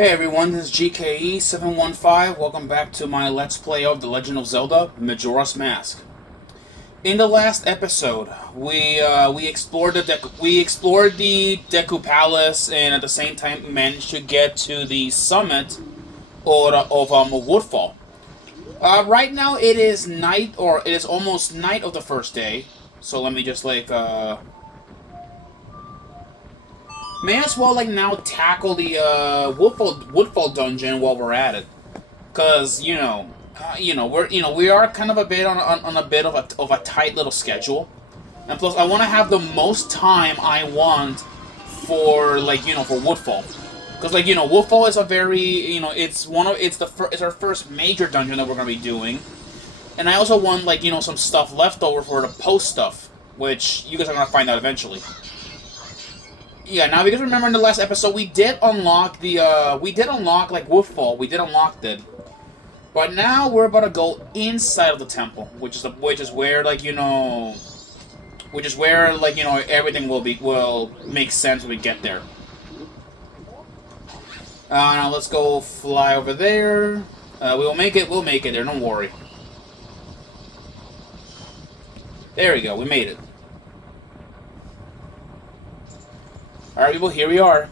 Hey everyone, this is GKE715. Welcome back to my Let's Play of The Legend of Zelda: Majora's Mask. In the last episode, we explored the Deku Palace, and at the same time managed to get to the summit of Woodfall. Right now it is night, or it is almost night of the first day. So let me just may as well now tackle the Woodfall dungeon while we're at it, because we are kind of a bit on a bit of a tight little schedule, and plus I want to have the most time I want for for Woodfall, because Woodfall is a very it's our first major dungeon that we're gonna be doing, and I also want some stuff left over for the post stuff, which you guys are gonna find out eventually. Yeah, now because remember in the last episode we did unlock Woodfall. We did unlock it, but now we're about to go inside of the temple, which is where everything will make sense when we get there. Now let's go fly over there. We'll make it there. Don't worry. There we go. We made it. Alright people, here we are.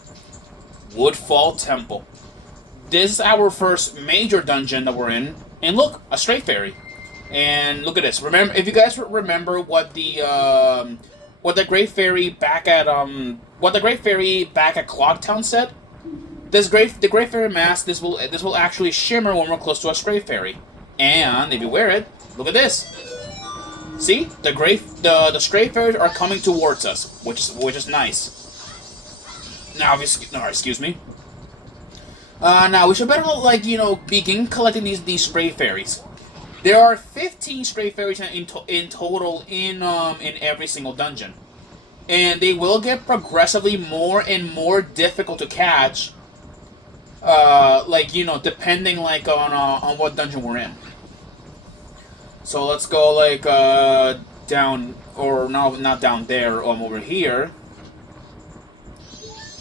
Woodfall Temple. This is our first major dungeon that we're in. And look, a stray fairy. And look at this. Remember, if you guys remember what the Great Fairy back at Clocktown said? The Great Fairy mask, this will actually shimmer when we're close to a stray fairy. And if you wear it, look at this. See? The stray fairies are coming towards us, which is nice. Now, excuse me. Now we should better begin collecting these stray fairies. There are 15 stray fairies in total in every single dungeon, and they will get progressively more and more difficult to catch. Depending on what dungeon we're in. So let's go down, or no, not down there. Over here.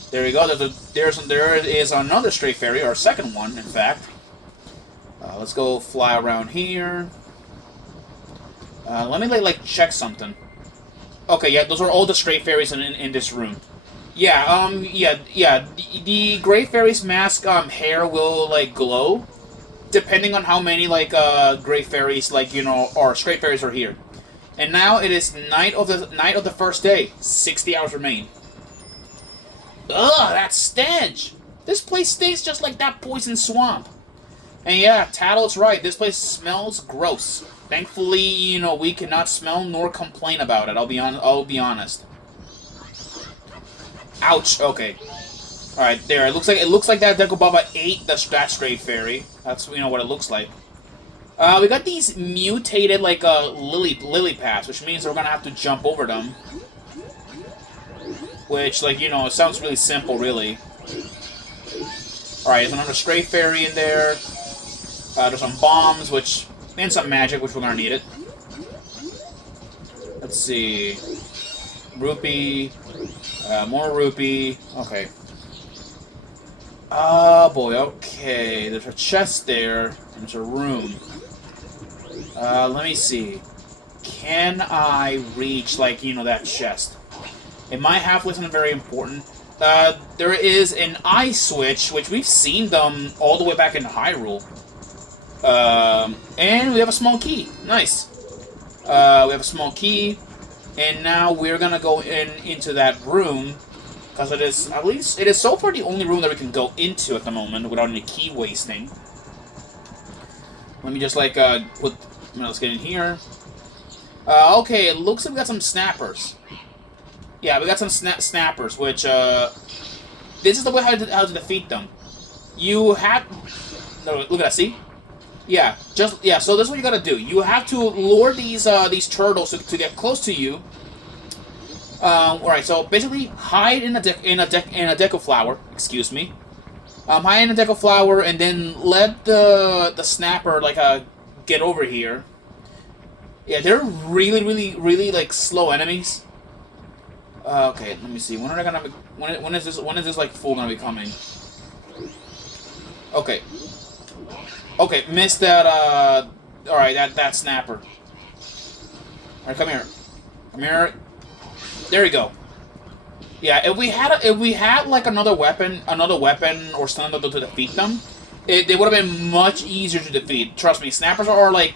There we go. There is another stray fairy, or a second one, in fact. Let's go fly around here. Let me check something. Okay, yeah, those are all the stray fairies in this room. Yeah, The Great Fairy's mask hair will glow, depending on how many Great Fairies or stray fairies are here. And now it is night of the first day. 60 hours remain. Ugh, that stench! This place stinks just like that poison swamp. And yeah, Tattle's right, this place smells gross. Thankfully, we cannot smell nor complain about it, I'll be honest. Ouch, okay. Alright, there, it looks like that Deku Baba ate that stray fairy. That's, what it looks like. We got these mutated, lily pads, which means we're gonna have to jump over them. Which, it sounds really simple, really. Alright, there's another stray fairy in there. There's some bombs, and some magic, which we're gonna need it. Let's see. Rupee. More rupee. Okay. Oh, boy, okay. There's a chest there, and there's a room. Let me see. Can I reach, that chest? It might have something very important. There is an eye switch, which we've seen them all the way back in Hyrule. And we have a small key. Nice. We have a small key, and now we're gonna go into that room, because it is so far the only room that we can go into at the moment without any key wasting. Let me just let's get in here. Okay, it looks like we got some snappers. Yeah, we got some snappers, which, this is the way how to defeat them. You have... No, look at that, see? Yeah, so this is what you gotta do. You have to lure these turtles to get close to you. Alright, so basically, hide in a Deku Flower, excuse me. Hide in a Deku Flower, and then let the snapper, get over here. Yeah, they're really, really, really, slow enemies. Okay, let me see. When is this fool gonna be coming? Okay. Okay, missed that, Alright, that snapper. Alright, come here. Come here. There you go. Yeah, if we had like another weapon or something to defeat them, they would have been much easier to defeat. Trust me, snappers are like,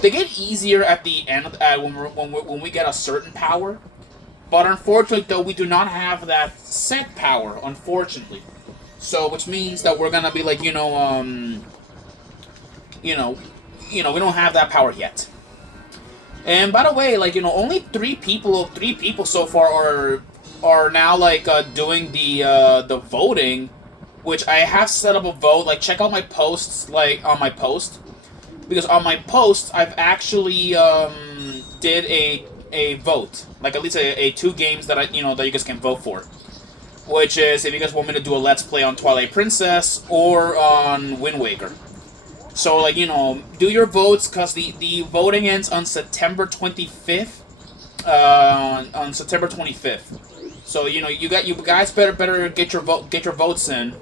they get easier at the end when we get a certain power. But unfortunately, though, we do not have that set power. Unfortunately, so which means that we're gonna be like, we don't have that power yet. And by the way, like, only three people so far are now like doing the voting, which I have set up a vote. Like, check out my posts, like on my post, because on my post I've actually did a vote, like at least a 2 games that that you guys can vote for, which is if you guys want me to do a let's play on Twilight Princess or on Wind Waker. So, like, do your votes, because the voting ends on September 25th. On September 25th. So, you guys better get your votes in.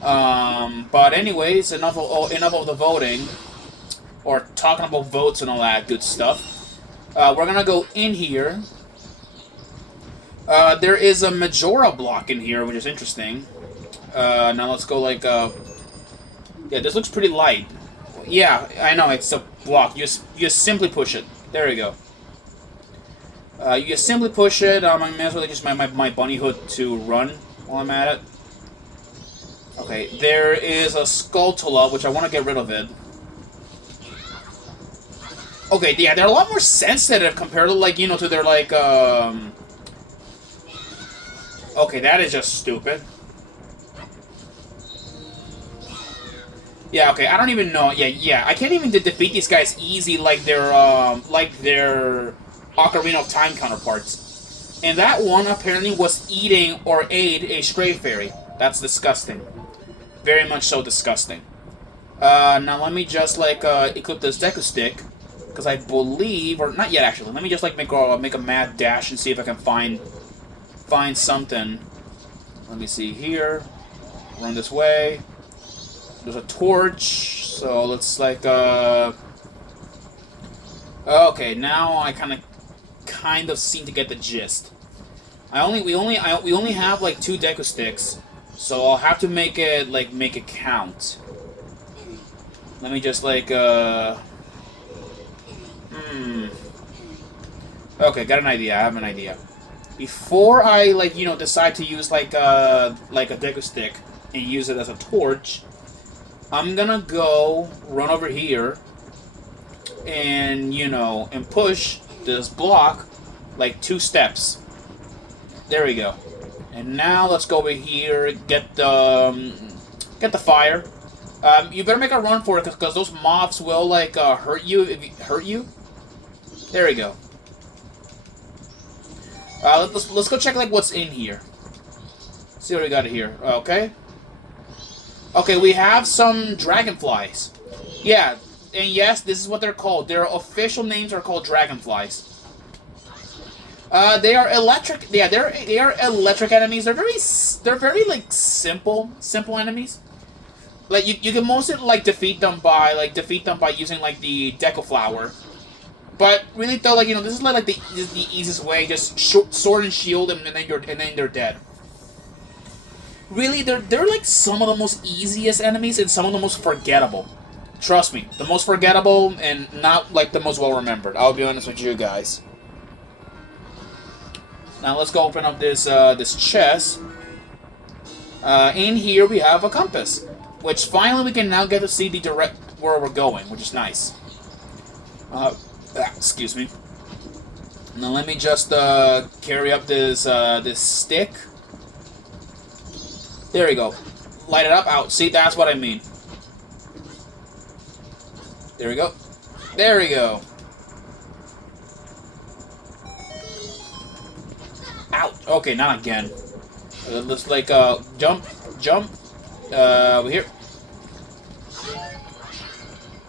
But anyways, enough of the voting, or talking about votes and all that good stuff. We're gonna go in here. There is a Majora block in here, which is interesting. Now let's go like yeah, this looks pretty light. Yeah, I know, it's a block. You just simply push it. There you go. You just simply push it. I may as well use my bunny hood to run while I'm at it. Okay, there is a Skulltula, which I want to get rid of it. Okay, yeah, they're a lot more sensitive compared to, like, to their, like, Okay, that is just stupid. Yeah, okay, I don't even know. Yeah, I can't even defeat these guys easy like their Ocarina of Time counterparts. And that one apparently was eating or ate a stray fairy. That's disgusting. Very much so disgusting. Now let me just, like, equip this Deku Stick, because I believe, or not yet actually, let me just, like, make a mad dash and see if I can find something. Let me see here. Run this way. There's a torch, so let's, like, okay, now I kind of seem to get the gist. We only have, like, 2 Deku Sticks, so I'll have to make it count. Let me just, like, Okay, got an idea. I have an idea. Before I, like, decide to use, like a Deku Stick and use it as a torch, I'm gonna go run over here and, and push this block like 2 steps. There we go. And now let's go over here, get the fire. You better make a run for it, because those mobs will, like, hurt you. There we go. Let's go check, like, what's in here. See what we got here. Okay. Okay, we have some dragonflies. Yeah, and yes, this is what they're called. Their official names are called dragonflies. They are electric. Yeah, they are electric enemies. They're very like simple enemies. Like, you can mostly, like, defeat them by using, like, the Deku Flower. But really though, like, this is like the easiest way. Just sword and shield, and then they're dead. Really, they're like some of the most easiest enemies and some of the most forgettable. Trust me, the most forgettable and not, like, the most well remembered. I'll be honest with you guys. Now let's go open up this chest. In here we have a compass, which finally we can now get to see the direct where we're going, which is nice. Excuse me. Now let me just carry up this stick. There we go. Light it up. Out. See, that's what I mean. There we go. There we go. Out. Okay, not again. Let's, like, jump. Over here.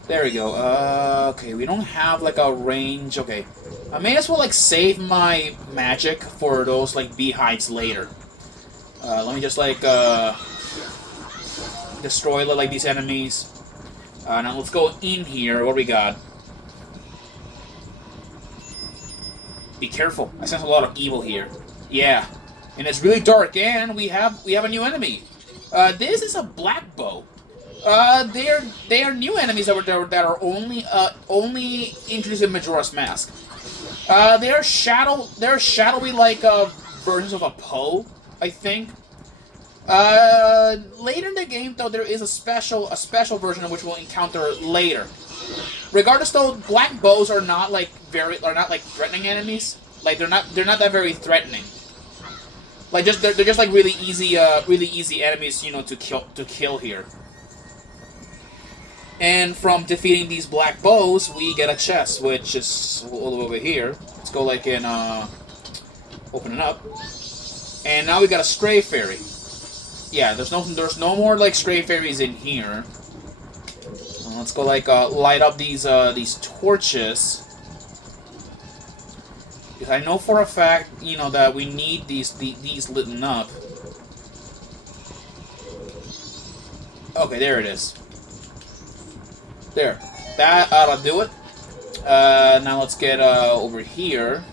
There we go. Okay, we don't have, like, a range. Okay. I may as well, like, save my magic for those, like, beehives later. Let me just, like, there destroy like these enemies. Now let's go in here. What do we got? Be careful. I sense a lot of evil here. Yeah, and it's really dark. And we have a new enemy. This is a black bow. They are new enemies that are only introduced in Majora's Mask. They're shadowy like versions of a Poe, I think. Later in the game, though, there is a special version of which we'll encounter later. Regardless, though, black bows are not like threatening enemies. Like they're not that very threatening. Like they're just like really easy enemies, you know, to kill here. And from defeating these black bows, we get a chest, which is all the way over here. Let's go like in open it up, and now we got a stray fairy. Yeah, there's no more like stray fairies in here. Let's go like light up these torches. Because I know for a fact, you know, that we need these lit up. Okay, there it is. There. That ought to do it. Now let's get over here.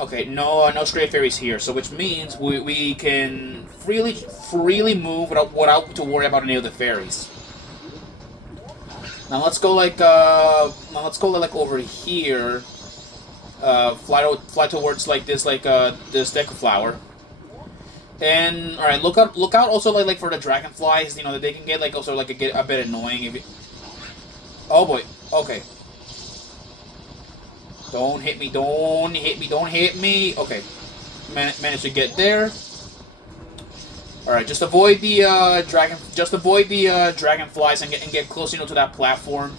Okay, no stray fairies here, so which means we can freely move without to worry about any of the fairies. Now let's go like over here. Fly towards like this deku flower. And all right, look out also like for the dragonflies. You know that they can get like also like get a bit annoying if you. Oh boy. Okay. Don't hit me. Don't hit me. Okay. Managed to get there. All right, just avoid the dragonflies and get close, you know, to that platform.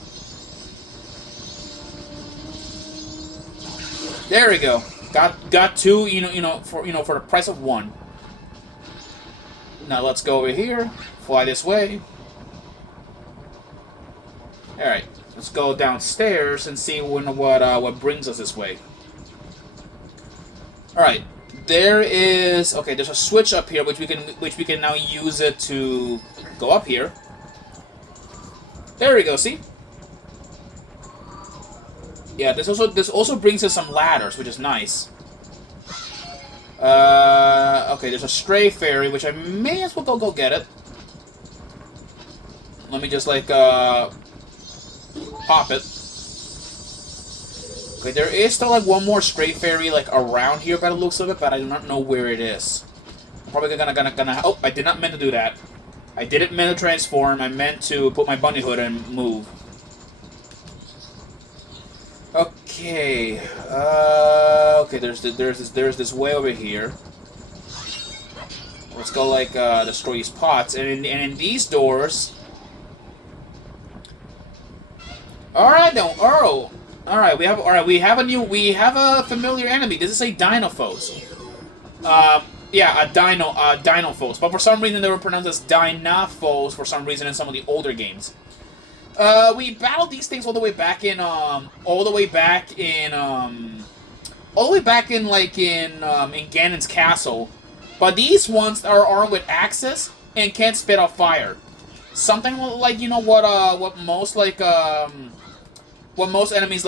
There we go. Got two, you know for the price of one. Now let's go over here, fly this way. All right, let's go downstairs and see what brings us this way. All right, there's a switch up here which we can now use it to go up here. There we go. See? Yeah, this also brings us some ladders, which is nice. Okay, there's a stray fairy, which I may as well go get it. Let me just like pop it. Okay, there is still like one more stray fairy like around here by the looks of it, but I do not know where it is. I'm probably gonna. Oh, I did not mean to do that. I didn't mean to transform. I meant to put my bunny hood and move. Okay. Okay. There's this way over here. Let's go like destroy these pots, and in these doors. All right, then. Oh. All right. We have a familiar enemy. This is a Dinophos. Yeah, a Dinophos. But for some reason they were pronounced as Dynaphos for some reason in some of the older games. We battled these things all the way back in Ganon's castle, but these ones are armed with axes and can't spit out fire. Something like what most enemies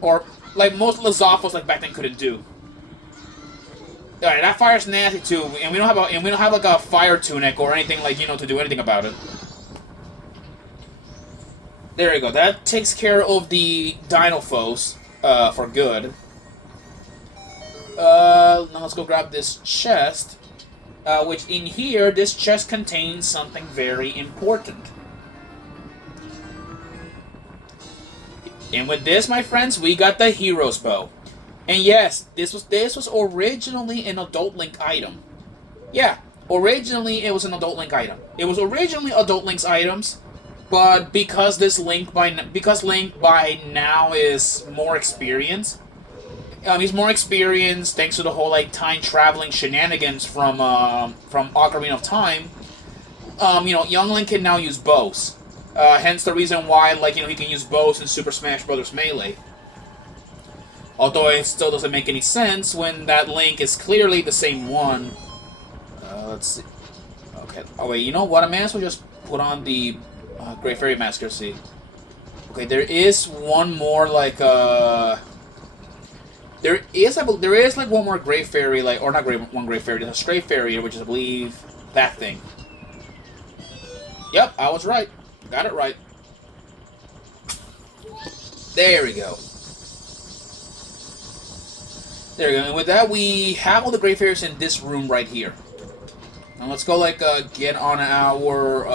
or like most Lazaphos like back then couldn't do. All right, that fire's nasty too, and we don't have like a fire tunic or anything like to do anything about it. There you go. That takes care of the Dinophos for good. Now let's go grab this chest. Which in here, this chest contains something very important. And with this, my friends, we got the Hero's Bow. And yes, this was originally an Adult Link item. Yeah, originally it was an Adult Link item. It was originally Adult Link's items. But because Link by now is more experienced, he's more experienced thanks to the whole like time traveling shenanigans from Ocarina of Time. Young Link can now use bows. Hence the reason why he can use bows in Super Smash Bros. Melee. Although it still doesn't make any sense when that Link is clearly the same one. Let's see. Okay. Oh wait, you know what? I may as well just put on the Great Fairy mask here. See. Okay, there is one more like there is like one more Great Fairy like or not one Great Fairy. There's a Stray Fairy, which is I believe that thing. Yep, I was right. Got it right. There we go. There we go. And with that, we have all the Great Fairies in this room right here. Now let's go like get on our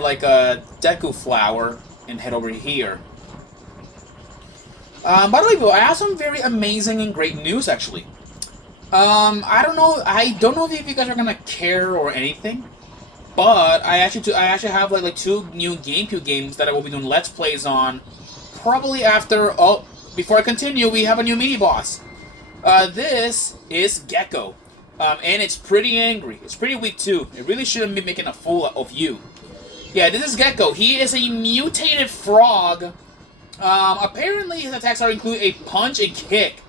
like Deku flower and head over here. By the way, I have some very amazing and great news actually. I don't know if you guys are gonna care or anything, but I actually have like two new GameCube games that I will be doing Let's Plays on. Probably after. Oh, before I continue, we have a new mini boss. This is Gecko. And it's pretty angry. It's pretty weak too. It really shouldn't be making a fool of you. Yeah, this is Gecko. He is a mutated frog. Apparently his attacks are include a punch and kick.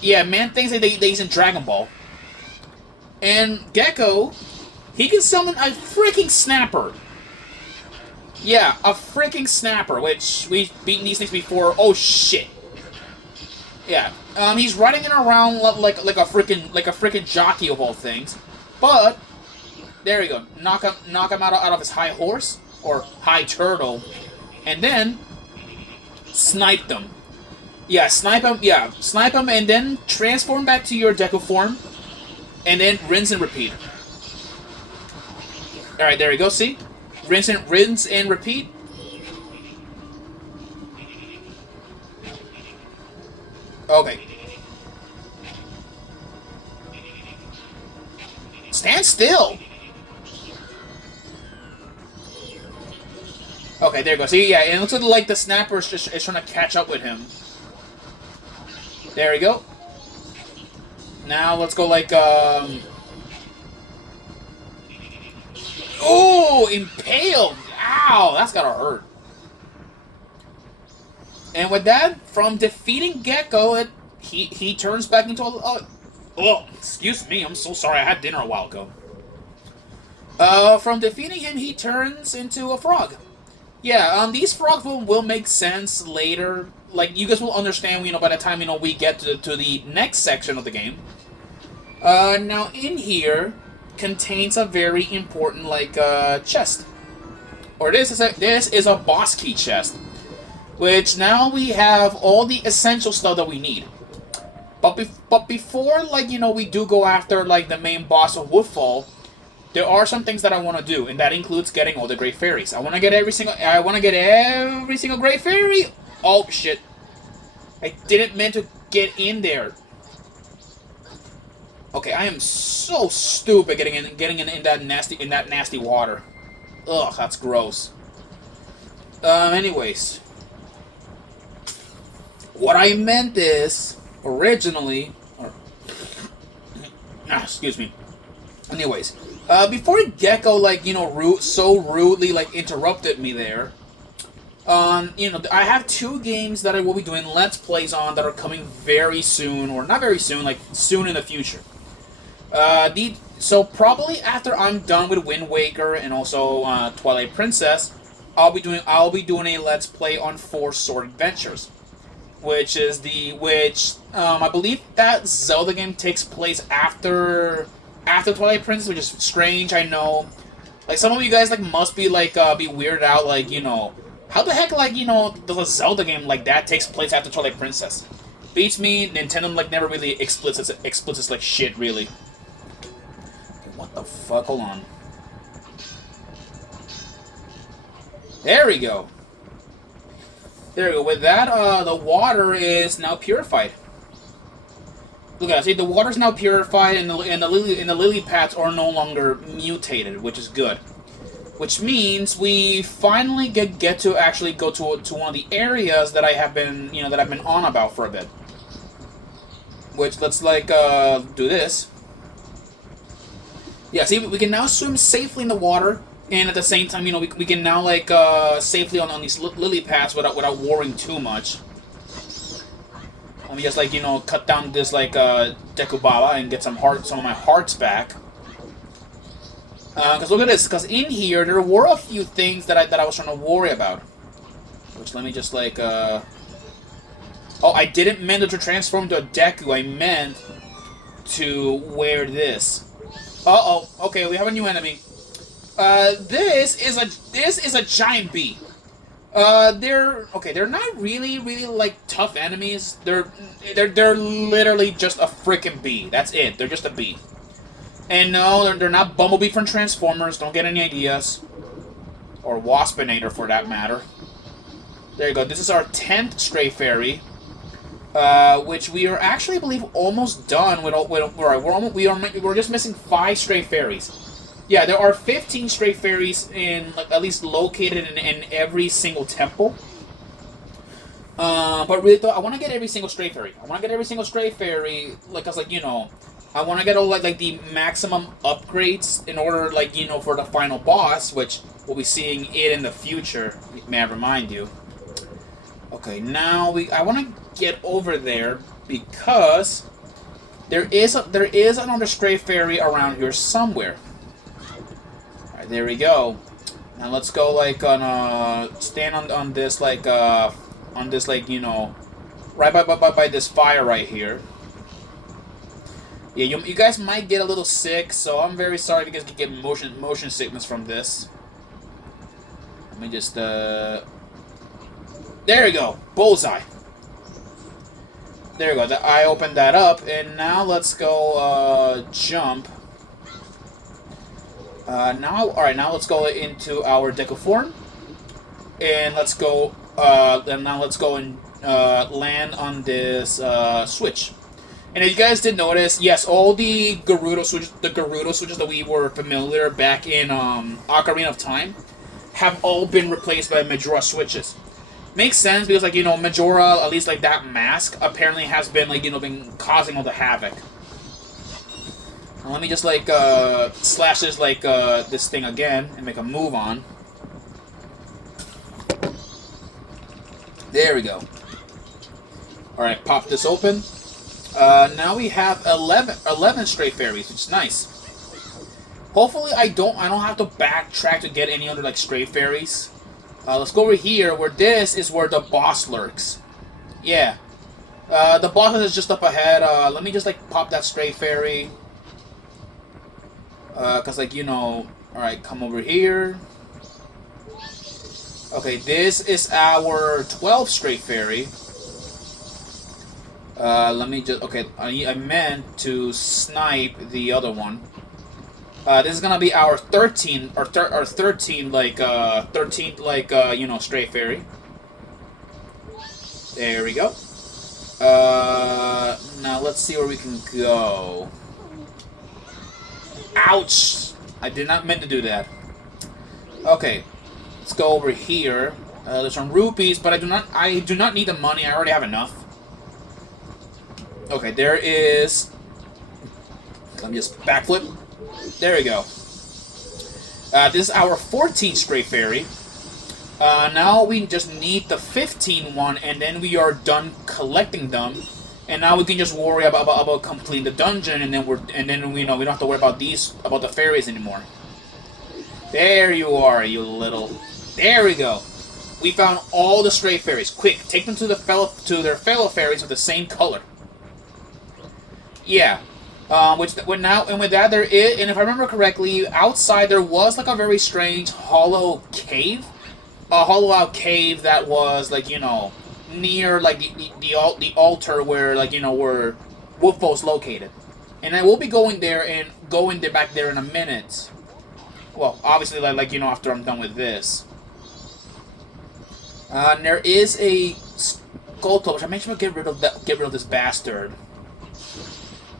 Yeah, man thinks that he's in Dragon Ball. And Gecko, he can summon a freaking snapper. Yeah, a freaking snapper, which we've beaten these things before. Oh shit. Yeah, he's riding it around like a freaking jockey of all things, but there we go. Knock him out of his high horse or high turtle, and then snipe them. Yeah, snipe him. Yeah, snipe him, and then transform back to your Deku form, and then rinse and repeat. All right, there we go. See, rinse and repeat. Okay. Stand still! Okay, there you go. See, yeah, it looks like the snapper is trying to catch up with him. There we go. Now let's go like, Oh! Impaled! Ow! That's gotta hurt. And with that, from defeating Gecko, he turns back into a... Oh, excuse me, I'm so sorry, I had dinner a while ago. From defeating him, he turns into a frog. Yeah, these frogs will make sense later. Like, you guys will understand, by the time, we get to the next section of the game. Now, in here, contains a very important, like, chest. Or this is a boss key chest. Which now we have all the essential stuff that we need. But before, like, we do go after, like, the main boss of Woodfall, there are some things that I want to do, and that includes getting all the Great Fairies. I want to get every single Great Fairy. Oh shit! I didn't mean to get in there. Okay, I am so stupid getting in that nasty water. Ugh, that's gross. Anyways. What I meant is, originally, excuse me. Anyways, before Gecko, like, so rudely, like, interrupted me there, I have two games that I will be doing Let's Plays on that are coming very soon, or not very soon, like, soon in the future. So probably after I'm done with Wind Waker and also Twilight Princess, I'll be doing a Let's Play on Four Sword Adventures. Which I believe that Zelda game takes place after Twilight Princess, which is strange, I know. Like, some of you guys, like, must be, like, be weirded out, like, how the heck, like, does a Zelda game like that takes place after Twilight Princess? Beats me, Nintendo, like, never really explicits like shit, really. Okay, what the fuck? Hold on. There we go. There we go. With that, the water is now purified. Look at that. See, the water's now purified, and the lily pads are no longer mutated, which is good. Which means we finally get to actually go to one of the areas that I have been that I've been on about for a bit. Which let's like do this. Yeah. See, we can now swim safely in the water. And at the same time, we can now, like, safely on these lily pads without worrying too much. Let me just like cut down this like Dekubaba and get some of my hearts back. Because look at this. Because in here there were a few things that I was trying to worry about. Which let me just like oh, I didn't mean to transform to a Deku. I meant to wear this. Uh-oh. Okay, we have a new enemy. This is a giant bee. They're not really like tough enemies. They're literally just a freaking bee. That's it. They're just a bee. And no, they're not Bumblebee from Transformers. Don't get any ideas. Or Waspinator for that matter. There you go. This is our 10th Stray Fairy. Which we are actually, I believe, almost done with. We're just missing 5 Stray Fairies. Yeah, there are 15 Stray Fairies in, like, at least located in every single temple. But really though, I want to get every single Stray Fairy. Like, cause like I want to get all like the maximum upgrades in order, like for the final boss, which we'll be seeing it in the future. May I remind you? Okay, now I want to get over there because there is another Stray Fairy around here somewhere. All right, there we go. Now let's go like stand on this like right by this fire right here. Yeah, you guys might get a little sick, so I'm very sorry if you guys can get motion sickness from this. Let me just there you go, bullseye. There you go. I opened that up, and now let's go jump. Now let's go into our Deku form, and let's go. Now let's go and land on this switch. And if you guys did notice, yes, all the Gerudo switches that we were familiar back in Ocarina of Time have all been replaced by Majora switches. Makes sense because, like, Majora, at least like that mask, apparently has been like been causing all the havoc. Now let me just like slash this like this thing again and make a move on. There we go. All right, pop this open. Now we have 11 Stray Fairies, which is nice. Hopefully I don't have to backtrack to get any other like Stray Fairies. Let's go over here where this is where the boss lurks. Yeah. The boss is just up ahead. Let me just like pop that Stray Fairy. Cause like alright, come over here. Okay, this is our 12th Stray Fairy. Let me just... Okay, I meant to snipe the other one. This is gonna be our 13th, or 13th, like, Stray Fairy. There we go. Now let's see where we can go. Ouch! I did not mean to do that. Okay, let's go over here. There's some rupees, but I do not need the money. I already have enough. Okay, there is... Let me just backflip. There we go. This is our 14th Stray Fairy. Now we just need the 15th one, and then we are done collecting them. And now we can just worry about completing the dungeon, and then we don't have to worry about the fairies anymore. There you are, you little... There we go. We found all the Stray Fairies. Quick, take them to their fellow fairies with the same color. Yeah. With that there is, and if I remember correctly, outside there was like a very strange hollow cave, a hollow-out cave that was like near like the altar where like where Wolfo's located, and I will be going back there in a minute. Well, obviously like after I'm done with this. And there is a Skulltop, which I make sure to get rid of this bastard.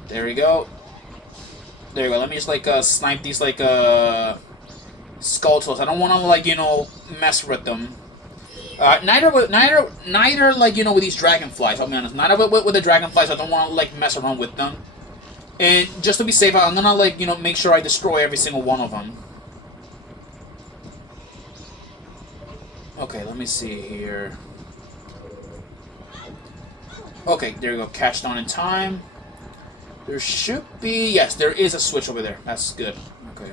There we go. There you go. Let me just like snipe these like Skulltulas. I don't want to like mess with them. Neither like with these dragonflies. I'll be honest. Neither with the dragonflies. I don't want to like mess around with them. And just to be safe, I'm gonna like make sure I destroy every single one of them. Okay, let me see here. Okay, there you go. Catch down in time. There should be... Yes, there is a switch over there. That's good. Okay.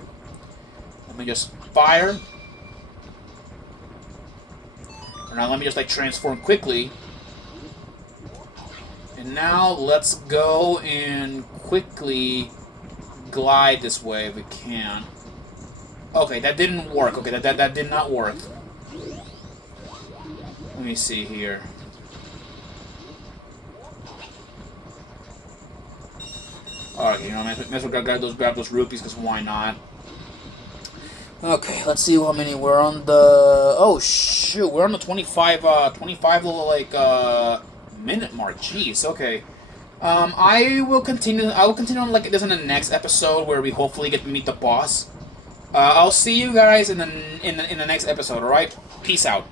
Let me just fire. And now let me just, like, transform quickly. And now let's go and quickly glide this way if we can. Okay, that didn't work. Okay, that did not work. Let me see here. Alright, you know, might as well grab those rupees, because why not? Okay, let's see how many we're on the... Oh, shoot, we're on the 25 little, like, minute mark. Jeez, okay. I will continue on like this in the next episode, where we hopefully get to meet the boss. I'll see you guys in the next episode, alright? Peace out.